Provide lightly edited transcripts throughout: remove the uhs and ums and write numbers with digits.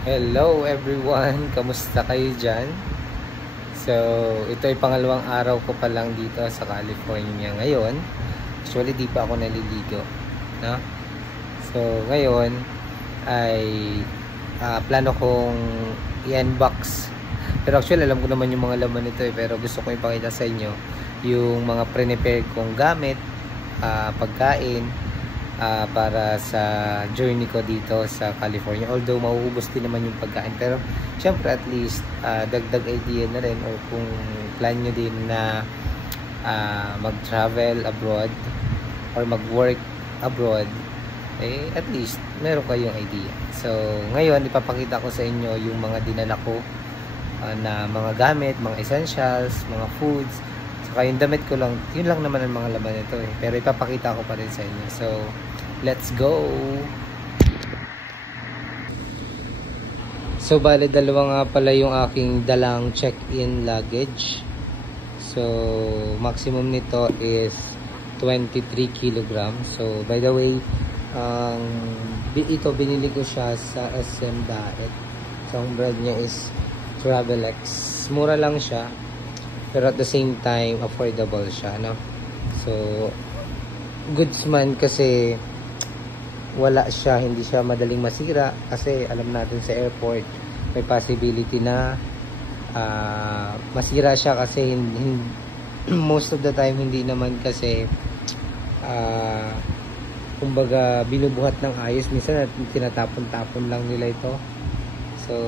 Hello everyone! Kamusta kayo dyan? So, ito ay pangalawang araw ko pa lang dito sa California ngayon. Actually, di pa ako naliligo, no? So, ngayon ay plano kong i-unbox. Pero actually, alam ko naman yung mga laman nito pero gusto ko ipakita sa inyo yung mga pre-prepare kong gamit, pagkain, para sa journey ko dito sa California. Although mauubos din naman yung pagkain, pero syempre at least dagdag idea na rin, or kung plan nyo din na mag-travel abroad or mag-work abroad, eh at least meron kayong idea. So ngayon ipapakita ko sa inyo yung mga dinala ko na mga gamit, mga essentials, mga foods, saka yung damit ko lang. Yun lang naman ang mga laman nito eh, pero ipapakita ko pa rin sa inyo. So let's go! So bale dalawa nga pala yung aking dalang check-in luggage. So maximum nito is 23 kilograms. So by the way, ito binili ko siya sa SM Daet. So ang brand niya is Travelex. Mura lang siya, pero at the same time affordable siya, no? So goods man kasi wala siya, hindi siya madaling masira kasi alam natin sa airport may possibility na masira siya kasi most of the time hindi naman kasi kumbaga binubuhat ng ayos, minsan tinatapon-tapon lang nila ito. So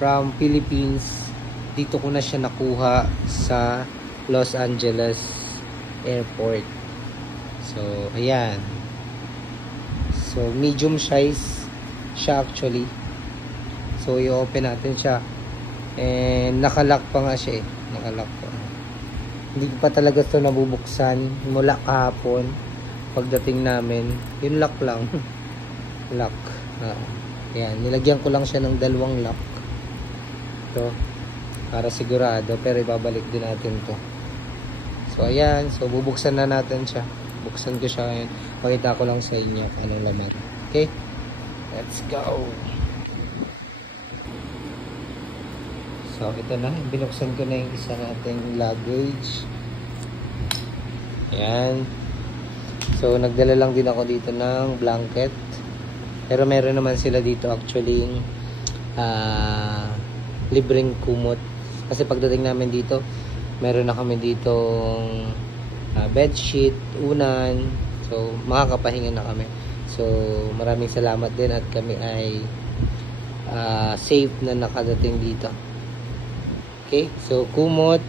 from Philippines, dito ko na siya nakuha sa Los Angeles Airport. So ayan. So medium size siya actually. So i-open natin siya. And nakalock pa nga siya eh. Nakalock pa. Hindi pa talaga ito nabubuksan mula kahapon pagdating namin. Yung lock lang. Lock. Ayan. Nilagyan ko lang siya ng dalawang lock. Ito. Para sigurado. Pero ibabalik din natin to. So ayan. So bubuksan na natin siya. Buksan ko siya ngayon. Pakita ko lang sa inyo anong laman. Okay? Let's go! So ito na. Binuksan ko na yung isa nating luggage. Ayan. So nagdala lang din ako dito ng blanket. Pero meron naman sila dito actually libreng kumot. Kasi pagdating namin dito, meron na kami ditong bedsheet, unan. So makakapahinga na kami. So maraming salamat din at kami ay safe na nakadating dito. Okay, so kumot,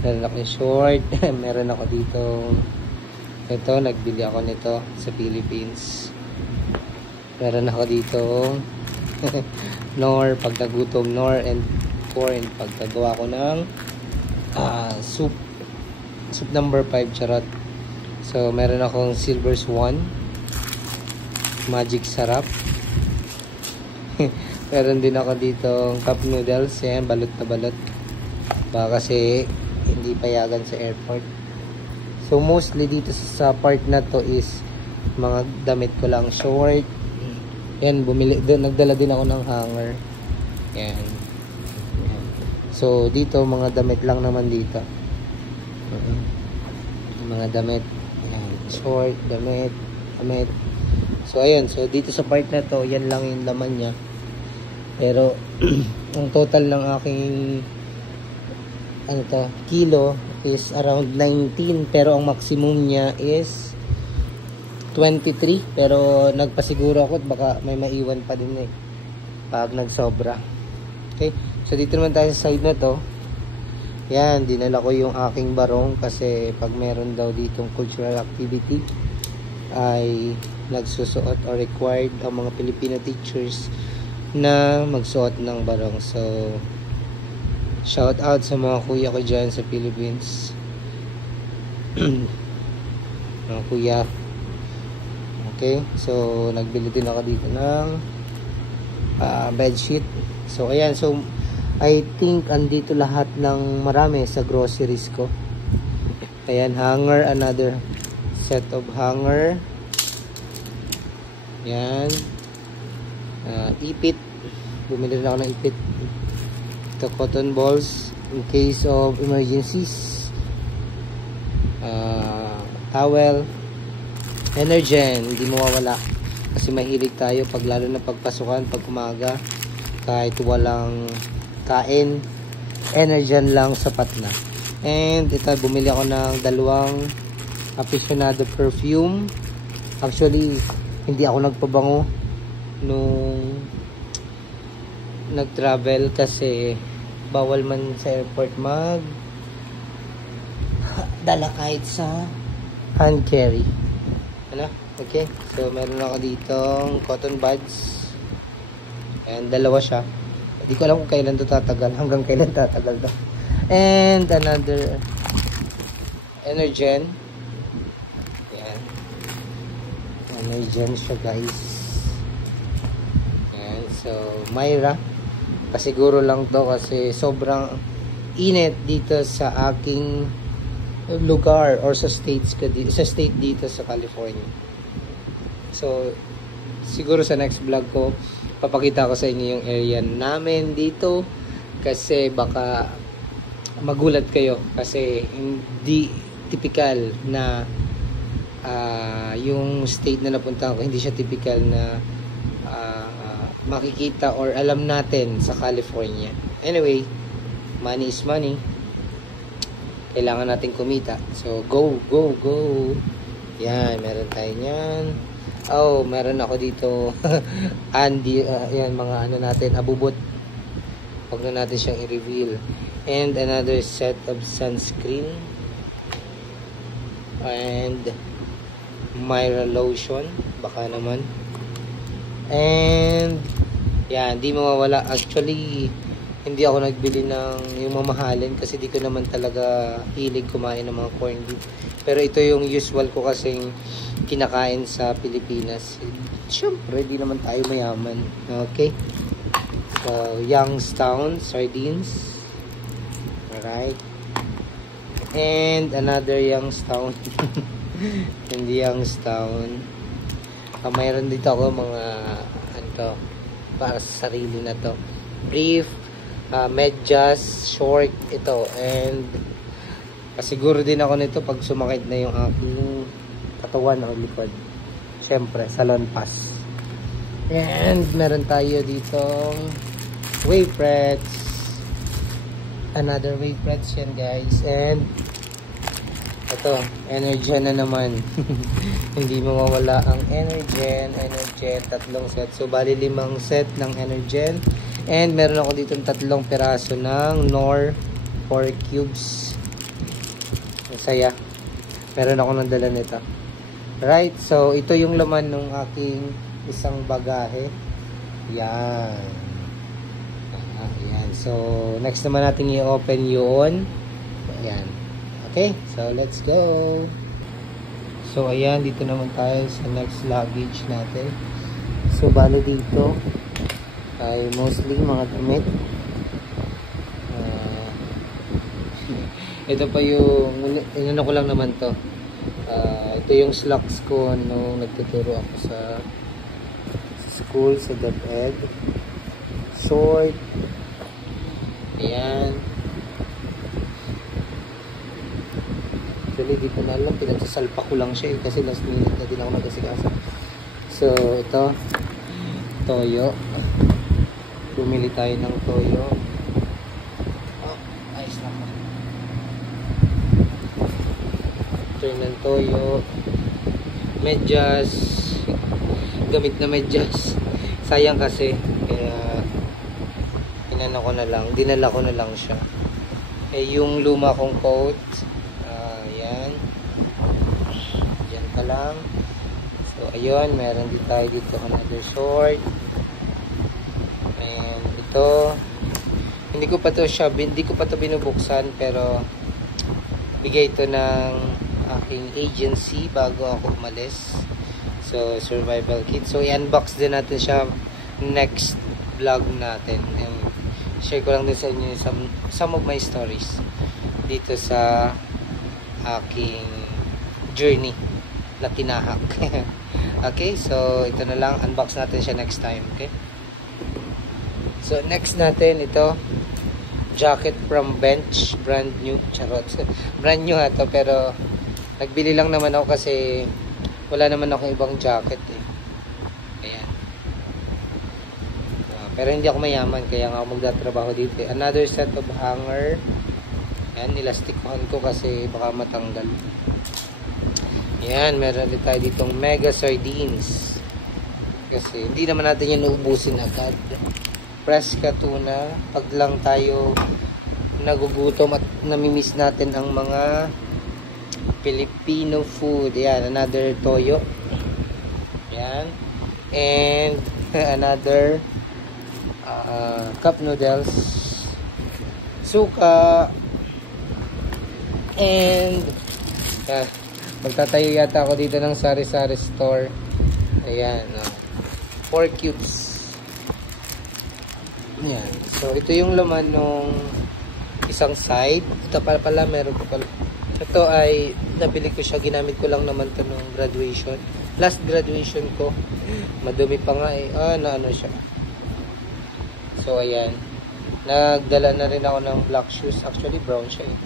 meron ako short, meron ako dito, ito, nagbili ako nito sa Philippines. Meron ako dito nor pagkagutom, nor and corn pagkagawa ko ng soup number 5, charot. So meron akong silver swan, magic sarap. Meron din ako dito cup noodles, yan, balot na balot. Baka kasi hindi payagan sa airport. So mostly dito sa part na to is mga damit ko lang, short. Yan, nagdala din ako ng hanger. Yan. So dito mga damit lang naman dito. Mga damit. Yan, short, damit. So ayan, so dito sa part na to, yan lang yung laman niya. Pero ang total ng aking kilo is around 19, pero ang maximum niya is 23. Pero nagpasiguro ako at baka may maiwan pa din eh pag nagsobra. Okay, so dito naman tayo sa side na to. Yan, dinala ko yung aking barong kasi pag meron daw ditong cultural activity ay nagsusuot or required ang mga Filipino teachers na magsuot ng barong. So shout out sa mga kuya ko dyan sa Philippines. Mga kuya. Okay, so nagbili din ako dito ng bedsheet. So ayan, so I think andito lahat ng marami sa groceries ko. Ayan, hanger, another set of hanger. Yan. Ipit. Bumili rin ako ng ipit. Ito, cotton balls in case of emergencies. Towel. Energen, hindi mawawala. Kasi mahilig tayo pag lalo na pagpasukan, pag umaga. Kahit walang kain, Energen lang sapat na. And ito, bumili ako ng dalawang aficionado perfume. Actually, hindi ako nagpabango nung nag-travel kasi bawal man sa airport mag dala kahit sa hand carry. Ano? Okay. So, meron ako ditong cotton buds. And dalawa siya. Hindi ko alam kung kailan to tatagal. Hanggang kailan tatagal to. And another Energen. Yan. Energen siya, guys. Yan. So, Myra. Pasiguro lang to kasi sobrang init dito sa aking lugar or sa states sa state dito sa California. So siguro sa next vlog ko papakita ko sa inyo yung area namin dito kasi baka magulat kayo kasi hindi typical na yung state na napuntahan ko, hindi siya typical na makikita or alam natin sa California. Anyway, money is money. Kailangan natin kumita. So, go. Yan, meron tayo yan. Oh, meron ako dito. Andy, yan, mga ano natin, abubot. Huwag na natin siyang i-reveal. And another set of sunscreen. And Myra lotion. Baka naman. And yan, di mawawala. Actually, hindi ako nagbili ng yung mamahalin kasi di ko naman talaga hilig kumain ng mga corned beef. Pero ito yung usual ko kasing kinakain sa Pilipinas. Siyempre, di naman tayo mayaman. Okay? So, Youngstown sardines. Alright. And another Youngstown. Hindi Youngstown. Mayroon dito ako mga ano para sa sarili na to. Brief. Medyas, short, ito, and pasiguro din ako nito pag sumakit na yung aking katawan o likod. Siyempre, salon pass. And meron tayo ditong Wayprets. Another Wayprets yan, guys. And ito, Energen na naman. Hindi mawawala ang Energen, tatlong set. So, bali 5 set ng Energen. And meron ako dito 3 peraso ng Knorr 4 cubes. Ang saya. Meron ako nang dala nito. Right, so ito yung laman ng aking isang bagahe. Yan. Yan. So, next naman natin i-open yun. Yan. Okay, so let's go. So, ayan, dito naman tayo sa next luggage natin. So, bali dito ay mostly mga damit. Ito pa yung inano ko lang naman to. Ito yung slacks ko nung nagtuturo ako sa school sa DepEd. Short. Ayan. Actually, di ko na alam. Pinagsasalpa ko lang siya kasi last minute na din ako nagkasikasa. So, ito. Toyo. Bumili tayo ng toyo. Oh, ayos na po. Turn ng toyo. Medyas. Gamit na medyas. Sayang kasi. Kaya, inano ko na lang. Dinala ko na lang siya. Eh, yung luma kong coat. Yan. Yan pa lang. So, ayun. Meron din tayo dito another short. Ito, hindi ko pa to binubuksan pero bigay ito ng aking agency bago ako umalis. So, survival kit. So, i-unbox din natin siya next vlog natin. And share ko lang din sa inyo some of my stories dito sa aking journey na tinahak. Okay, so ito na lang. Unbox natin siya next time. Okay? So next natin ito, jacket from Bench, brand new, charot. Brand new ha to, pero nagbili lang naman ako kasi wala naman ako ibang jacket eh. Ayan. Pero hindi ako mayaman, kaya nga ako magtatrabaho dito eh. Another set of hanger. Ayan, nilastikohan ko kasi baka matanggal. Ayan, meron din tayo ditong mega sardines. Kasi hindi naman natin yan uubusin agad. Fresca tuna. Pag lang tayo nagugutom at namimiss natin ang mga Filipino food. Ayan, another toyo. Ayan. And another cup noodles. Suka. And magtatayo yata ako dito ng sari-sari store. Ayan. 4 cubes. Ayan. So, ito yung laman nung isang side. Ito pala, meron ko pala. Ito ay, nabili ko siya. Ginamit ko lang naman ito nung graduation. Last graduation ko. Madumi pa nga eh. Ano siya. So, ayan. Nagdala na rin ako ng black shoes. Actually, brown siya eh.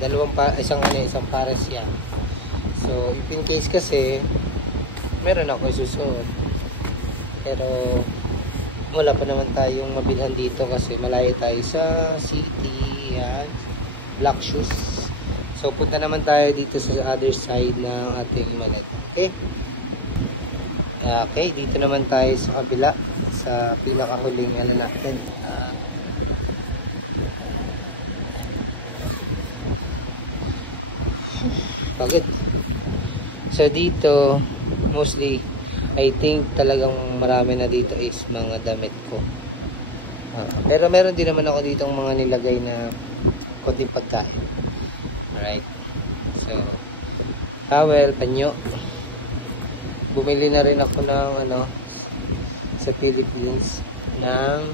Ayan. So, isang pares yan. So, if in case kasi, meron ako isusuot. Pero, wala pa naman tayong mabilhan dito kasi malayo tayo sa city. Yan. Black shoes. So, punta naman tayo dito sa other side ng ating maleta. Okay? Okay, dito naman tayo sa kabila. Sa pinakahuling natin. Pagod. So, dito, mostly, I think talagang marami na dito is mga damit ko. Pero meron din naman ako dito mga nilagay na konting pagkain. Alright. So, towel, panyo. Bumili na rin ako ng sa Philippines ng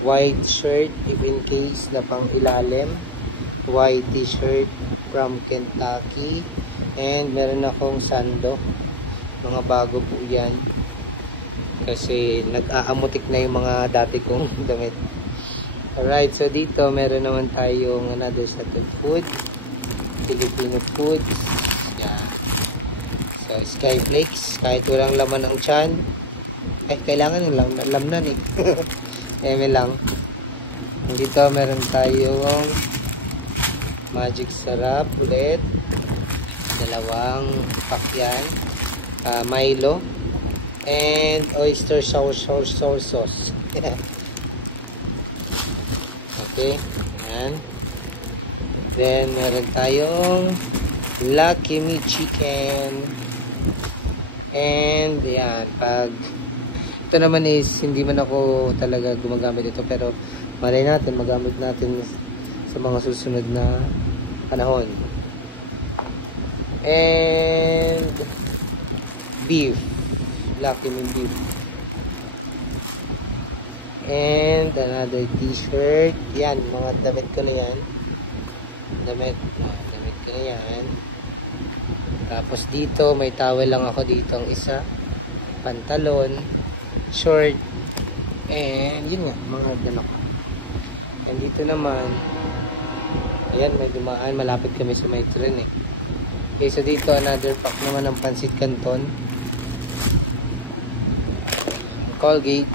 white shirt if in case na pang ilalim. White t-shirt from Kentucky. And meron akong sando. Mga bago po yan. Kasi nag-aamutik na yung mga dati kong damit. Alright, so dito meron naman tayong another set of food. Filipino foods. Yan. So, Skyflakes. Kahit walang laman ang tiyan. Kailangan ng lamnan eh. Eme lang. Dito meron tayong Magic Sarap ulit. Dalawang pack yan. Milo and oyster sour sauce. Okay, ayan. Then meron tayong Lucky Me Chicken. And ayan, ito naman is hindi man ako talaga gumagamit ito, pero malay natin magamit natin sa mga susunod na panahon. And beef, Lucky Me beef. And another t-shirt. Yan, mga damit ko na yan. Damit ko na yan. Tapos dito may towel lang ako dito ang isa, pantalon, short, and yun nga, mga ganok. And dito naman, ayan, may dumaan, malapit kami sa may tren eh. Okay, so dito another pack naman ng Pansit Canton, Colgate,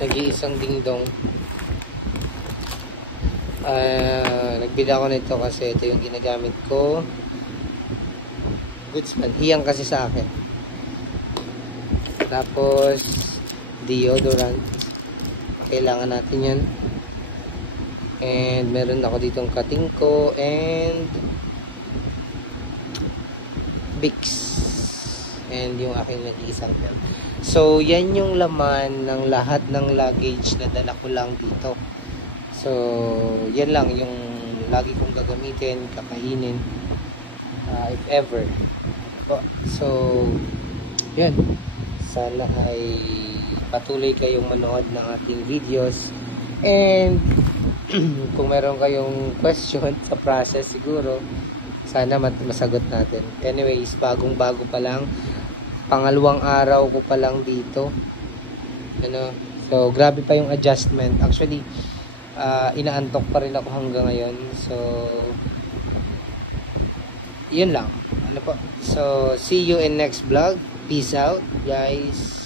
nag-iisang dingdong. Nagbili ako nito kasi ito yung ginagamit ko. Goodsman, hiyang kasi sa akin. Tapos deodorant, kailangan natin yan. And meron ako ditong Katingko and Vicks. And yung aking nag-iisang belt. So, yan yung laman ng lahat ng luggage na dala ko lang dito. So, yan lang yung lagi kong gagamitin, kakainin, if ever. So, yan. Sana ay patuloy kayong manood ng ating videos. And, kung meron kayong question sa process siguro, sana masagot natin. Anyways, bagong-bago pa lang. Pangalawang araw ko pa lang dito. Ano? So, grabe pa yung adjustment. Actually, inaantok pa rin ako hanggang ngayon. So, yun lang. Ano po? So, see you in next vlog. Peace out, guys.